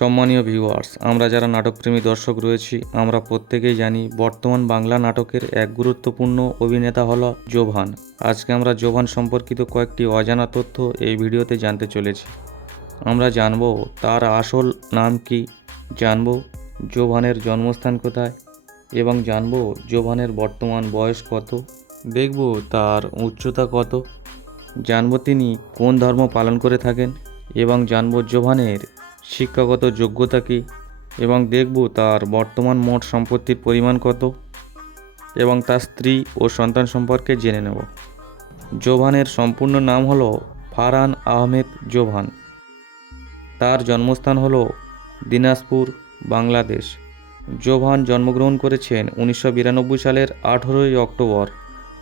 সম্মানীয় ভিউয়ার্স আমরা যারা নাটকপ্রেমী দর্শক রয়েছি, আমরা প্রত্যেকেই জানি বর্তমান বাংলা নাটকের এক গুরুত্বপূর্ণ অভিনেতা হলো জোভান। আজকে আমরা জোভান সম্পর্কিত কয়েকটি অজানা তথ্য এই ভিডিওতে জানতে চলেছি। আমরা জানব তার আসল নাম কি, জানব জোভানের জন্মস্থান কোথায়, এবং জানব জোভানের বর্তমান বয়স কত, দেখব তার উচ্চতা কত, জানব তিনি কোন ধর্ম পালন করে থাকেন, এবং জানব জোভানের শিক্ষাগত যোগ্যতা কী? এবং দেখব তার বর্তমান মোট সম্পত্তির পরিমাণ কত? এবং তার স্ত্রী ও সন্তান সম্পর্কে জেনে নেব। জোভানের সম্পূর্ণ নাম হলো ফারহান আহমেদ জোভান। তার জন্মস্থান হলো দিনাজপুর, বাংলাদেশ। জোভান জন্মগ্রহণ করেছেন উনিশশো বিরানব্বই সালের আঠেরোই অক্টোবর।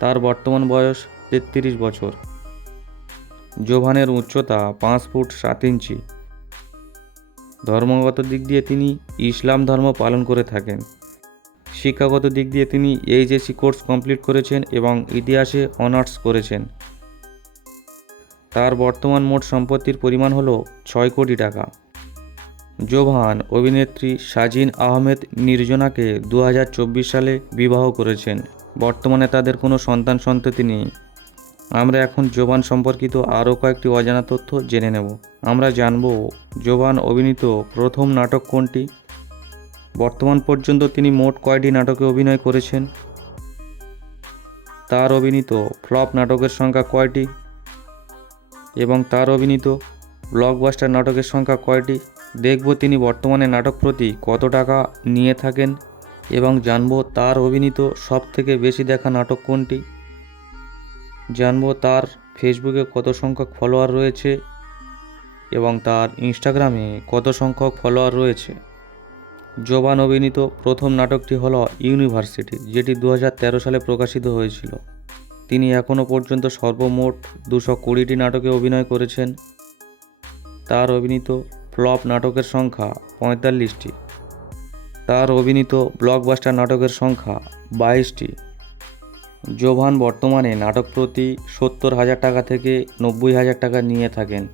তার বর্তমান বয়স তেত্রিশ বছর। জোভানের উচ্চতা পাঁচ ফুট সাত ইঞ্চি। ধর্মগত দিক দিয়ে তিনি ইসলাম ধর্ম পালন করে থাকেন। শিক্ষাগত দিক দিয়ে তিনি এইচএসসি কোর্স কমপ্লিট করেছেন এবং ইতিহাসে অনার্স করেছেন। তার বর্তমান মোট সম্পত্তির পরিমাণ হলো ছয় কোটি টাকা। জোভান অভিনেত্রী সাজিন আহমেদ নির্জনাকে দু হাজার চব্বিশ সালে বিবাহ করেছেন। বর্তমানে তাদের কোনো সন্তান সন্ততি নেই। আমরা এখন জোবান সম্পর্কিত আরও কয়েকটি অজানা তথ্য জেনে নেব। আমরা জানব জোবান অভিনীত প্রথম নাটক কোনটি? বর্তমান পর্যন্ত তিনি মোট কয়টি নাটকে অভিনয় করেছেন? তার অভিনীত ফ্লপ নাটকের সংখ্যা কয়টি? এবং তার অভিনীত ব্লকবাস্টার নাটকের সংখ্যা কয়টি? দেখব তিনি বর্তমানে নাটক প্রতি কত টাকা নিয়ে থাকেন এবং জানব তার অভিনীত সবথেকে বেশি দেখা নাটক কোনটি? জানব তার ফেসবুকে কত সংখ্যক ফলোয়ার রয়েছে এবং তার ইনস্টাগ্রামে কত সংখ্যক ফলোয়ার রয়েছে। জোবান অভিনীত প্রথম নাটকটি হলো ইউনিভার্সিটি, যেটি দু হাজার তেরো সালে প্রকাশিত হয়েছিল। তিনি এখনও পর্যন্ত সর্বমোট দুশো কুড়িটি নাটকে অভিনয় করেছেন। তার অভিনীত ফ্লপ নাটকের সংখ্যা পঁয়তাল্লিশটি। তার অভিনীত ব্লকবাস্টার নাটকের সংখ্যা বাইশটি। জোভান বর্তমানে নাটক প্রতি সত্তর হাজার টাকা থেকে নব্বই হাজার টাকা নিয়ে থাকেন।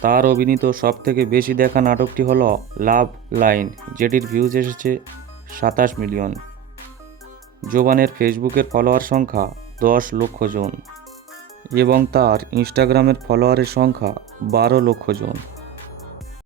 তার অভিনীত সবথেকে বেশি দেখা নাটকটি হল লাভ লাইন, যেটির ভিউজ এসেছে সাতাশ মিলিয়ন। জোবানের ফেসবুকের ফলোয়ার সংখ্যা দশ লক্ষ জন এবং তার ইনস্টাগ্রামের ফলোয়ারের সংখ্যা বারো লক্ষ জন।